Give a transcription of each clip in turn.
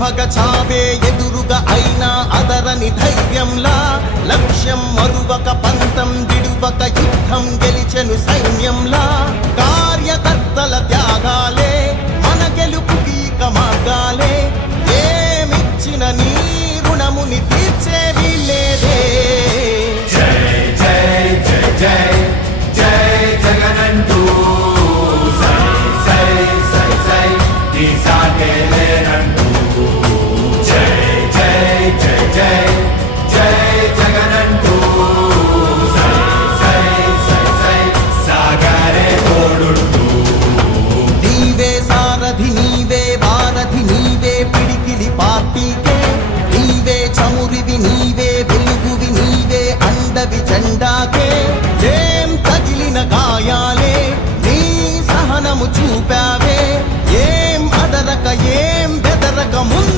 భగ చావే ఎదురుగా అయినా అదరని ధైర్యంలా లక్ష్యం మరువక పంతం mundo.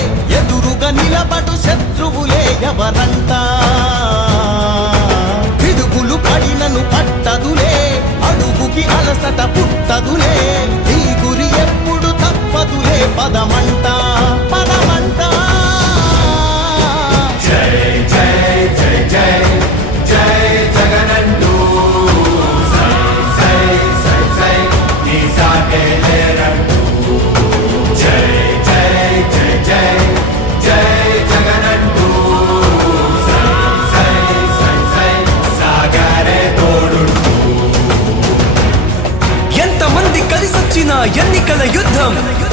అలసటను పట్టదులే అడుగుకి అలసట పుట్టదులే ఈ గురి ఎప్పుడు తప్పదులే పదమంటా. ఎన్నికల యుద్ధం.